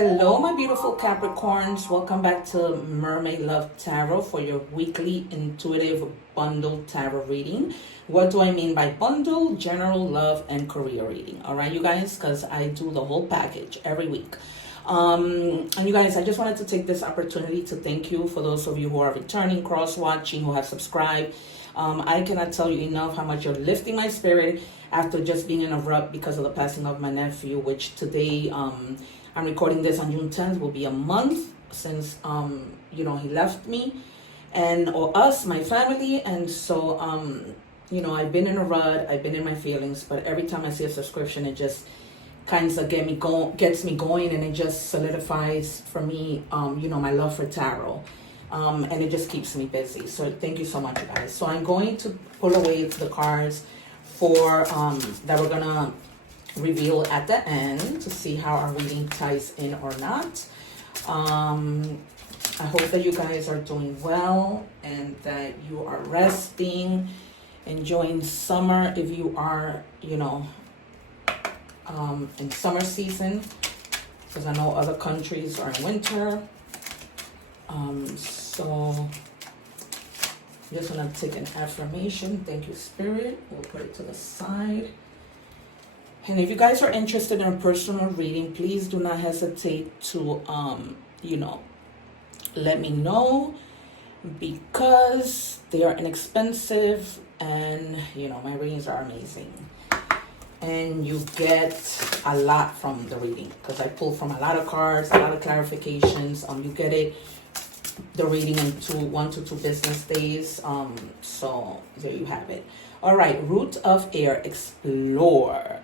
Hello, my beautiful Capricorns. Welcome back to Mermaid Love Tarot for your weekly intuitive bundle tarot reading. What do I mean by bundle? General love and career reading. All right, you guys, because I do the whole package every week. And you guys, I just wanted to take this opportunity to thank you for those of you who are returning, cross-watching, who have subscribed. I cannot tell you enough how much you're lifting my spirit after just being in a rut because of the passing of my nephew, which today, I'm recording this on June 10th, will be a month since, he left me or us, my family. And so, I've been in a rut, I've been in my feelings, but every time I see a subscription, it just kind of gets me going, and it just solidifies for me, my love for tarot. And it just keeps me busy. So thank you so much, you guys. So I'm going to pull away the cards for that we're gonna reveal at the end to see how our reading ties in or not. I hope that you guys are doing well and that you are resting, enjoying summer if you are, in summer season, because I know other countries are in winter. So I'm just gonna take an affirmation. Thank you, Spirit. We'll put it to the side. And if you guys are interested in a personal reading, please do not hesitate to, let me know, because they are inexpensive and, my readings are amazing. And you get a lot from the reading because I pull from a lot of cards, a lot of clarifications. You get the reading in 1 to 2 business days. So there you have it. All right, root of air, explore.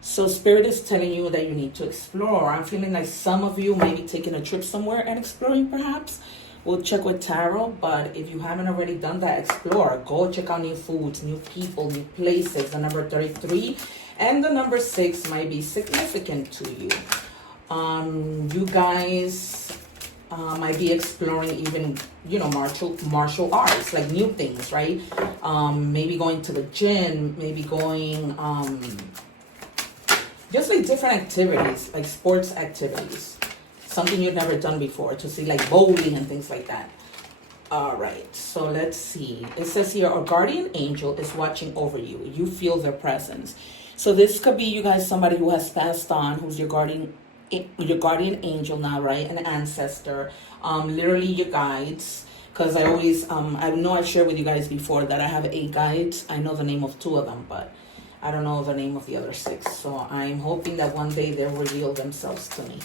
So Spirit is telling you that you need to explore. I'm feeling like some of you may be taking a trip somewhere and exploring perhaps. We'll check with tarot, but if you haven't already done that, explore. Go check out new foods, new people, new places. The number 33 and the number 6 might be significant to you. You guys might be exploring even, martial arts, like new things, right? Maybe going to the gym, maybe going... just like different activities, like sports activities. Something you've never done before, to see like bowling and things like that. All right, so let's see. It says here, a guardian angel is watching over you. You feel their presence. So this could be, you guys, somebody who has passed on, who's your guardian angel now, right? An ancestor, literally your guides. Because I always, I know I've shared with you guys before that I have 8 guides. I know the name of 2 of them, but I don't know the name of the other 6. So I'm hoping that one day they'll reveal themselves to me.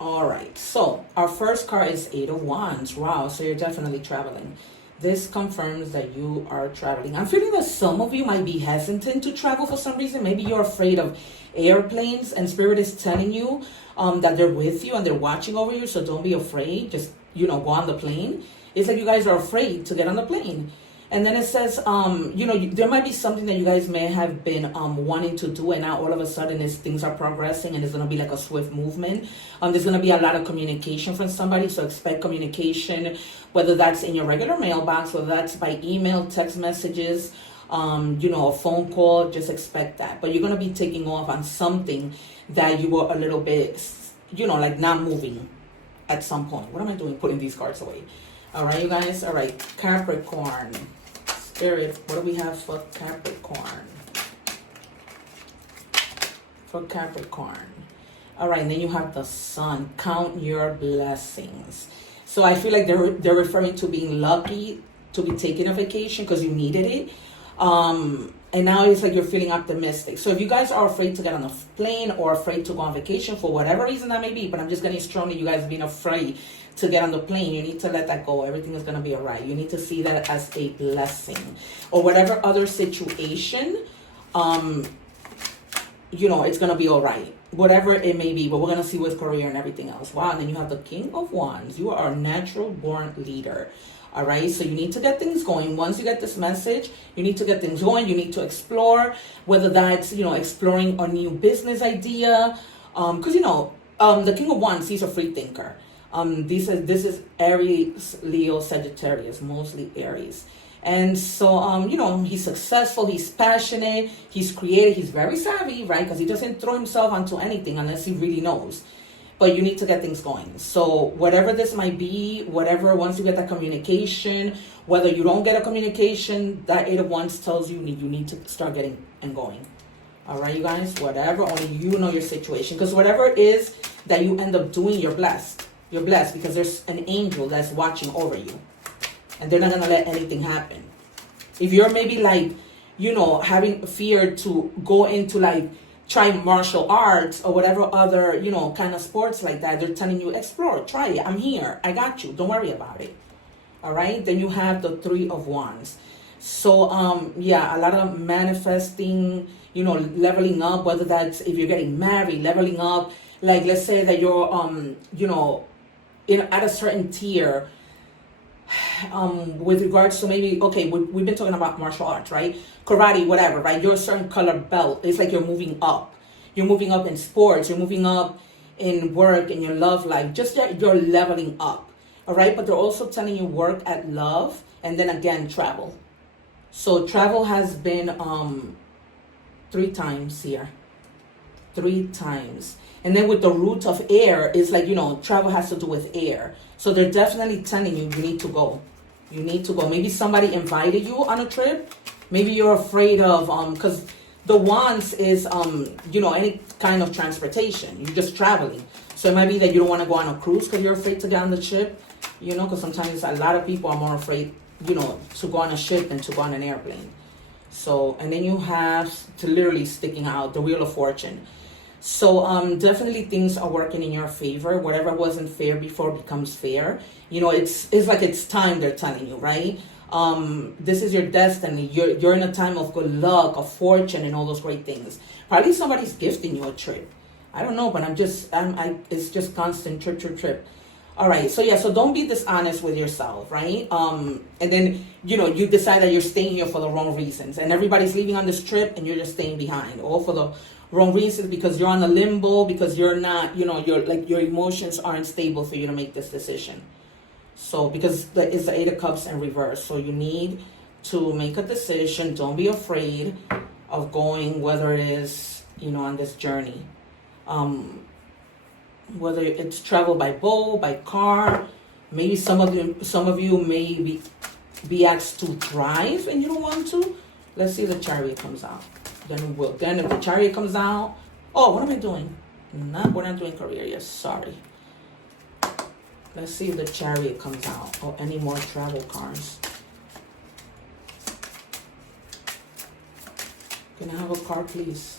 All right. So our first card is 8 of Wands. Wow. So you're definitely traveling. This confirms that you are traveling. I'm feeling that some of you might be hesitant to travel for some reason. Maybe you're afraid of airplanes, and Spirit is telling you that they're with you and they're watching over you. So don't be afraid. Just, go on the plane. It's like you guys are afraid to get on the plane. And then it says, there might be something that you guys may have been wanting to do, and now all of a sudden things are progressing and it's going to be like a swift movement. There's going to be a lot of communication from somebody, so expect communication, whether that's in your regular mailbox, whether that's by email, text messages, a phone call. Just expect that. But you're going to be taking off on something that you were a little bit, like not moving at some point. What am I doing putting these cards away? All right, you guys. All right, Capricorn. Spirit, what do we have for Capricorn? For Capricorn. All right, and then you have the Sun. Count your blessings. So I feel like they're referring to being lucky to be taking a vacation because you needed it. And now it's like you're feeling optimistic. So if you guys are afraid to get on a plane or afraid to go on vacation for whatever reason that may be, but I'm just getting strongly, you guys being afraid to get on the plane, you need to let that go. Everything is going to be all right. You need to see that as a blessing. Or whatever other situation, it's going to be all right. Whatever it may be, but we're going to see with career and everything else. Wow, and then you have the King of Wands. You are a natural born leader. All right, so you need to get things going. Once you get this message, you need to get things going. You need to explore, whether that's, exploring a new business idea. Because, the King of Wands, he's a free thinker. This is Aries, Leo, Sagittarius, mostly Aries. And so, he's successful, he's passionate, he's creative, he's very savvy, right? Because he doesn't throw himself onto anything unless he really knows. But you need to get things going. So whatever this might be, whatever, once you get that communication, whether you don't get a communication, that 8 of Wands tells you need to start getting and going. All right, you guys, whatever, only you know your situation. Because whatever it is that you end up doing, you're blessed. You're blessed because there's an angel that's watching over you. And they're not going to let anything happen. If you're maybe like, having fear to go into like, try martial arts or whatever other, kind of sports like that, they're telling you, explore, try it. I'm here. I got you. Don't worry about it. All right. Then you have the 3 of Wands. So, a lot of manifesting, leveling up, whether that's if you're getting married, leveling up. Like, let's say that you're, at a certain tier, with regards to maybe, okay, we've been talking about martial arts, right? Karate, whatever, right? You're a certain color belt. It's like you're moving up. You're moving up in sports. You're moving up in work, in your love life. Just you're leveling up, all right? But they're also telling you work at love and then again, travel. So travel has been 3 times here. 3 times. And then with the root of air, it's like, travel has to do with air. So they're definitely telling you, you need to go. You need to go. Maybe somebody invited you on a trip. Maybe you're afraid of, because the Wands is, any kind of transportation. You're just traveling. So it might be that you don't want to go on a cruise because you're afraid to get on the ship. Because sometimes a lot of people are more afraid, to go on a ship than to go on an airplane. So, and then you have to literally sticking out the Wheel of Fortune. So definitely things are working in your favor. Whatever wasn't fair before becomes fair. It's like it's time, they're telling you, right? This is your destiny. You're in a time of good luck, of fortune, and all those great things. Probably somebody's gifting you a trip. I don't know, but it's just constant trip. All right, so don't be dishonest with yourself, right? And then, you decide that you're staying here for the wrong reasons. And everybody's leaving on this trip and you're just staying behind. All for the wrong reasons, because you're on a limbo, because you're not, you're like, your emotions aren't stable for you to make this decision. So, because it's the 8 of Cups in reverse. So you need to make a decision. Don't be afraid of going, whether it is, on this journey. Whether it's travel by boat, by car, maybe some of you may be asked to drive and you don't want to. Let's see if the Chariot comes out. Then if the Chariot comes out, what am I doing? We're not doing career yet. Sorry. Let's see if the Chariot comes out or any more travel cards. Can I have a card, please?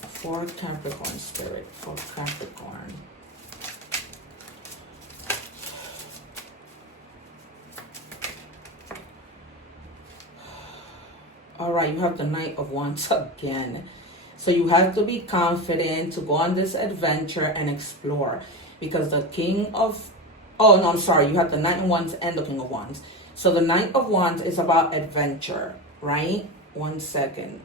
For Capricorn, Spirit, for Capricorn. All right, you have the Knight of Wands again. So you have to be confident to go on this adventure and explore. Because the King of... Oh, no, I'm sorry. You have the Knight of Wands and the King of Wands. So the Knight of Wands is about adventure, right? 1 second.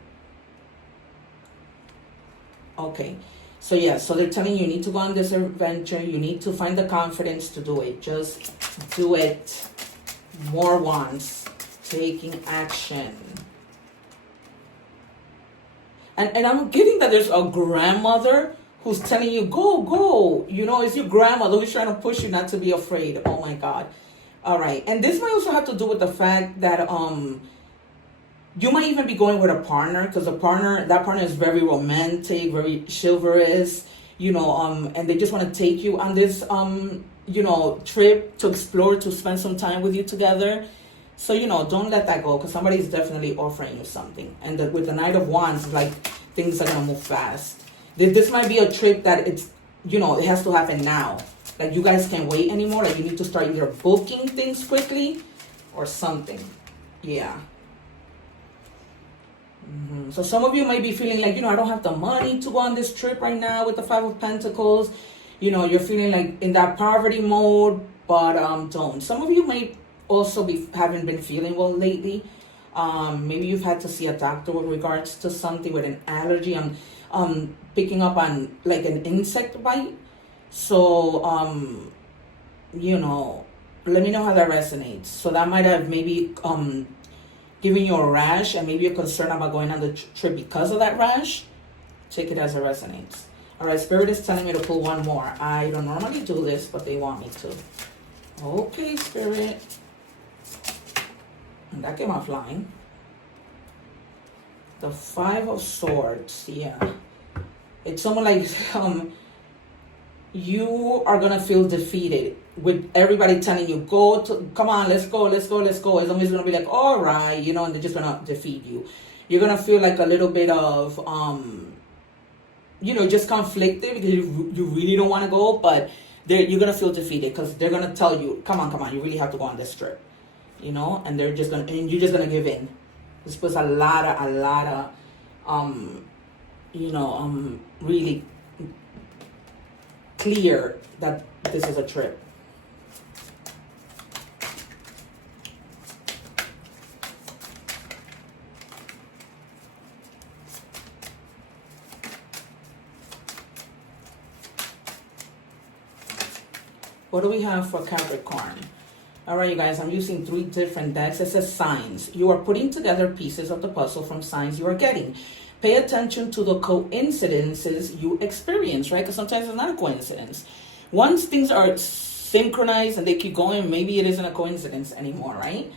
Okay. So they're telling you need to go on this adventure. You need to find the confidence to do it. Just do it. More Wands. Taking action. And I'm getting that there's a grandmother who's telling you, go. It's your grandmother who's trying to push you not to be afraid. Oh my God. All right. And this might also have to do with the fact that you might even be going with a partner, because that partner is very romantic, very chivalrous, and they just want to take you on this, trip to explore, to spend some time with you together. So, don't let that go, because somebody is definitely offering you something. And with the Knight of Wands, it's like things are going to move fast. This might be a trip that it's, it has to happen now. Like, you guys can't wait anymore. Like, you need to start either booking things quickly or something. Yeah. So some of you might be feeling like, I don't have the money to go on this trip right now with the 5 of Pentacles. You're feeling like in that poverty mode, but don't. Some of you might also haven't been feeling well lately. Maybe you've had to see a doctor with regards to something with an allergy. I'm picking up on like an insect bite. So, let me know how that resonates. So that might have maybe given you a rash, and maybe you're concerned about going on the trip because of that rash. Take it as it resonates. All right, Spirit is telling me to pull one more. I don't normally do this, but they want me to. Okay, Spirit. And that came out flying. The Five of Swords, yeah. It's someone like you are gonna feel defeated with everybody telling you, come on, let's go. It's always gonna be like, all right, you know, and they're just gonna defeat you. You're gonna feel like a little bit of you know, just conflicted because you really don't want to go, but you're gonna feel defeated because they're gonna tell you, come on, you really have to go on this trip, you know, and you're just gonna give in. This puts a lot of you know, really clear that this is a trip. What do we have for Capricorn? All right, you guys, I'm using 3 different decks. It says signs. You are putting together pieces of the puzzle from signs you are getting. Pay attention to the coincidences you experience, right? Because sometimes it's not a coincidence. Once things are synchronized and they keep going, maybe it isn't a coincidence anymore, right?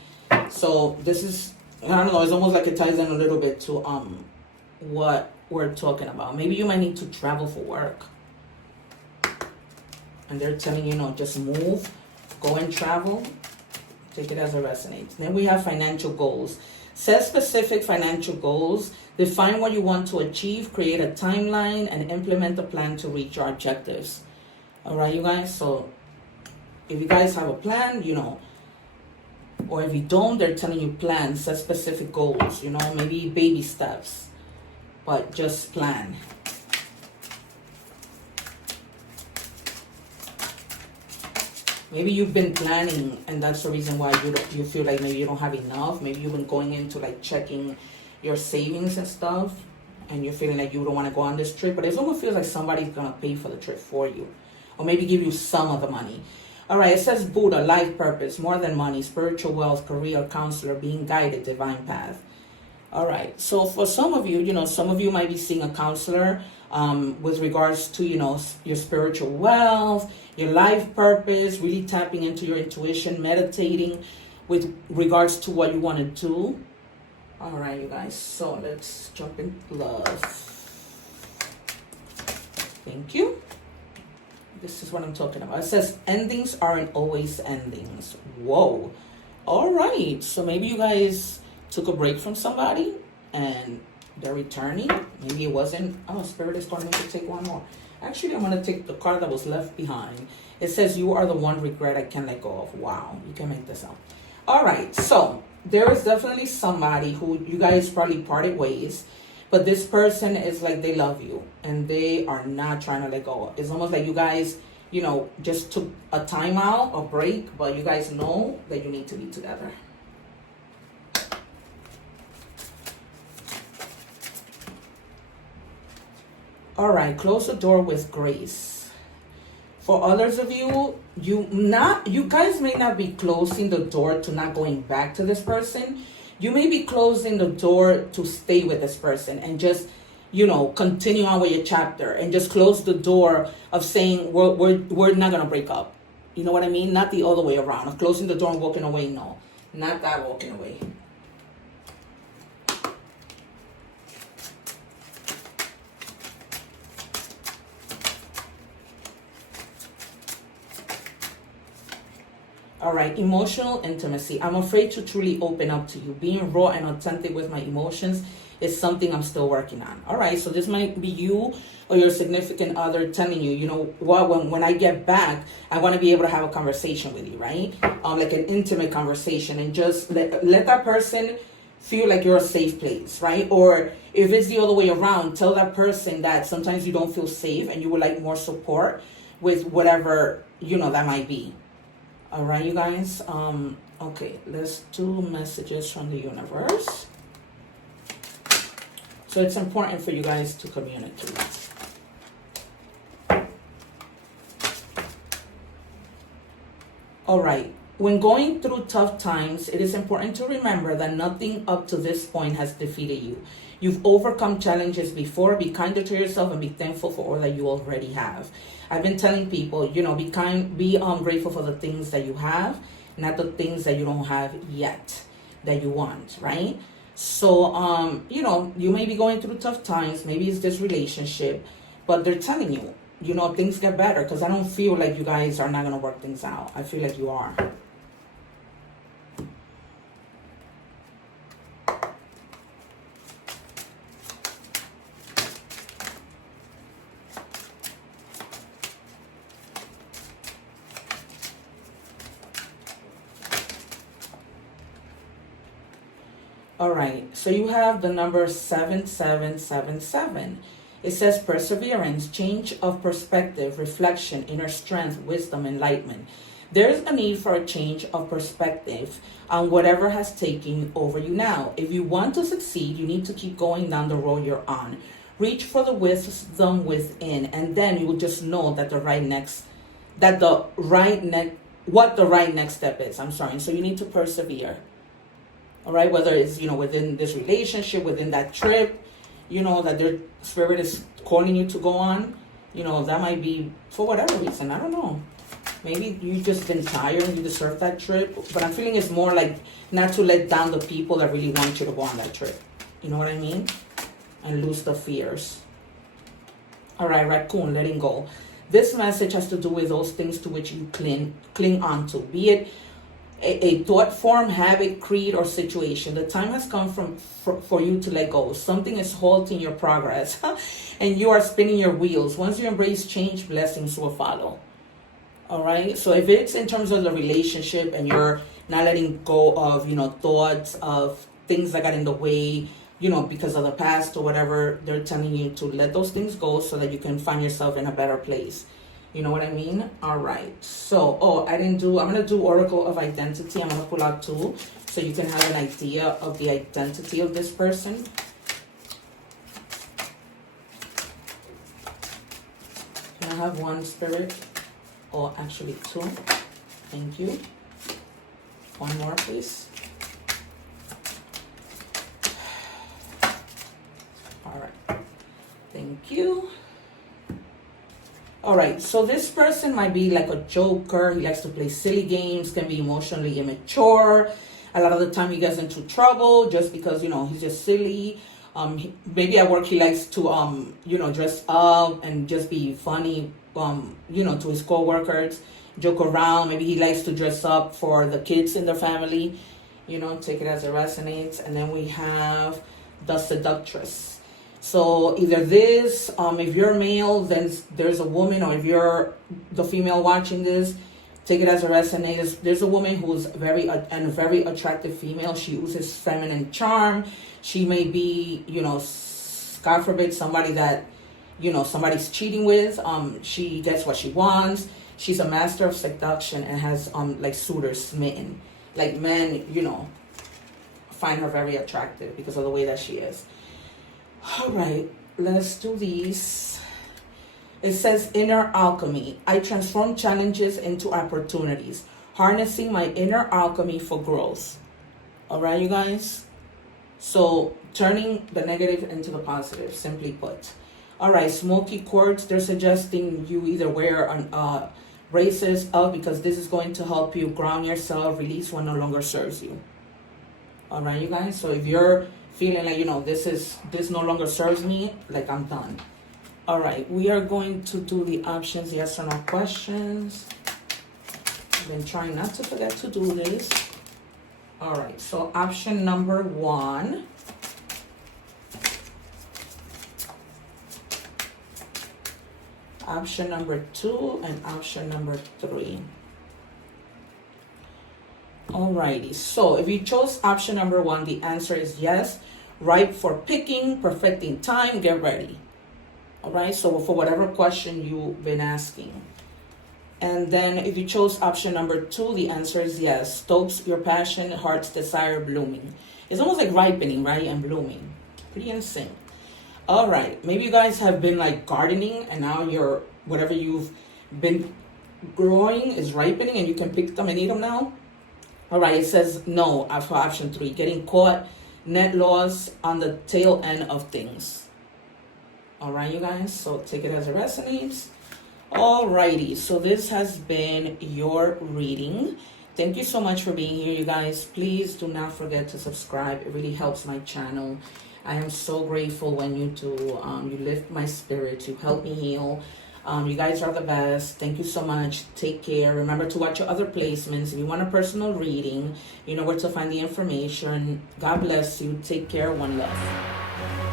So this is, I don't know, it's almost like it ties in a little bit to what we're talking about. Maybe you might need to travel for work. And they're telling you, no, just move, go and travel. Take it as it resonates. Then we have financial goals. Set specific financial goals. Define what you want to achieve. Create a timeline and implement a plan to reach your objectives. All right, you guys. So if you guys have a plan, you know, or if you don't, they're telling you plan. Set specific goals, you know, maybe baby steps, but just plan. Maybe you've been planning, and that's the reason why you feel like maybe you don't have enough. Maybe you've been going into like checking your savings and stuff, and you're feeling like you don't want to go on this trip. But it almost feels like somebody's gonna pay for the trip for you, or maybe give you some of the money. All right, it says Buddha, life purpose, more than money, spiritual wealth, career, counselor, being guided, divine path. All right, so for some of you, you know, some of you might be seeing a counselor with regards to, you know, your spiritual wealth, your life purpose, really tapping into your intuition, meditating with regards to what you want to do. All right, you guys, so let's jump in love. Thank you. This is what I'm talking about. It says endings aren't always endings. Whoa. All right, so maybe you guys took a break from somebody and they're returning. Maybe it wasn't. Oh, Spirit is telling me to take one more. Actually, I'm going to take the card that was left behind. It says you are the one regret I can't let go of. Wow, you can make this up. All right, so there is definitely somebody who you guys probably parted ways, but this person is like they love you and they are not trying to let go. It's almost like you guys, you know, just took a time out, a break, but you guys know that you need to be together. All right, close the door with grace. For others of you, you guys may not be closing the door to not going back to this person. You may be closing the door to stay with this person and just, you know, continue on with your chapter and just close the door of saying we're not gonna break up. You know what I mean? Not the other way around of closing the door and walking away. No, not that walking away. All right, emotional intimacy. I'm afraid to truly open up to you. Being raw and authentic with my emotions is something I'm still working on. All right, so this might be you or your significant other telling you, you know what, when I get back, I want to be able to have a conversation with you, right? Like an intimate conversation, and just let that person feel like you're a safe place, right? Or if it's the other way around, tell that person that sometimes you don't feel safe and you would like more support with whatever, you know, that might be. All right, you guys. Okay, let's do messages from the universe. So it's important for you guys to communicate. All right, when going through tough times, it is important to remember that nothing up to this point has defeated you. You've overcome challenges before. Be kinder to yourself and be thankful for all that you already have. I've been telling people, be kind, be grateful for the things that you have, not the things that you don't have yet that you want, right? So, you may be going through tough times. Maybe it's this relationship, but they're telling you, things get better, because I don't feel like you guys are not going to work things out. I feel like you are. All right, so you have the number 7777. It says perseverance, change of perspective, reflection, inner strength, wisdom, enlightenment. There is a need for a change of perspective on whatever has taken over you now. If you want to succeed, you need to keep going down the road you're on. Reach for the wisdom within, and then you will just know that what the right next step is. So you need to persevere. All right, whether it's, within this relationship, within that trip, that their spirit is calling you to go on, that might be for whatever reason. I don't know. Maybe you've just been tired and you deserve that trip. But I'm feeling it's more like not to let down the people that really want you to go on that trip. You know what I mean? And lose the fears. All right, raccoon, letting go. This message has to do with those things to which you cling on to, be it a thought form, habit, creed, or situation. The time has come for you to let go. Something is halting your progress and you are spinning your wheels. Once you embrace change, blessings will follow. All right. So if it's in terms of the relationship and you're not letting go of, thoughts of things that got in the way, because of the past or whatever, they're telling you to let those things go so that you can find yourself in a better place. You know what I mean? All right. So, I'm going to do Oracle of Identity. I'm going to pull out 2 so you can have an idea of the identity of this person. Can I have 1, Spirit? Or actually 2. Thank you. 1 more, please. All right. Thank you. All right, so this person might be like a joker. He likes to play silly games, can be emotionally immature. A lot of the time he gets into trouble just because, he's just silly. Maybe at work he likes to, dress up and just be funny, to his co-workers, joke around. Maybe he likes to dress up for the kids in the family, take it as it resonates. And then we have the seductress. So either this, if you're male, then there's a woman, or if you're the female watching this, take it as it resonates. There's a woman who's a very attractive female. She uses feminine charm. She may be, God forbid, somebody that, somebody's cheating with. She gets what she wants. She's a master of seduction and has, suitors smitten. Like men, find her very attractive because of the way that she is. All right, let's do these. It says inner alchemy. I transform challenges into opportunities, harnessing my inner alchemy for growth. All right, you guys. So turning the negative into the positive, simply put. All right, smoky quartz. They're suggesting you either wear braces up because this is going to help you ground yourself, release what no longer serves you. All right, you guys. So if you're feeling like, this no longer serves me, like I'm done. All right, we are going to do the options, yes or no questions. I've been trying not to forget to do this. All right, so option number 1. Option number 2 and option number 3. Alrighty, so if you chose option number 1, the answer is yes. Ripe for picking, perfecting time, get ready. Alright, so for whatever question you've been asking. And then if you chose option number 2, the answer is yes. Stokes your passion, heart's desire, blooming. It's almost like ripening, right? And blooming. Pretty insane. Alright, maybe you guys have been like gardening and now whatever you've been growing is ripening and you can pick them and eat them now. All right, it says no for option 3. Getting caught, net loss on the tail end of things. All right, you guys. So take it as it resonates. Alrighty, so this has been your reading. Thank you so much for being here, you guys. Please do not forget to subscribe. It really helps my channel. I am so grateful when you do. You lift my spirit. You help me heal. You guys are the best. Thank you so much. Take care. Remember to watch your other placements. If you want a personal reading, you know where to find the information. God bless you. Take care. One love.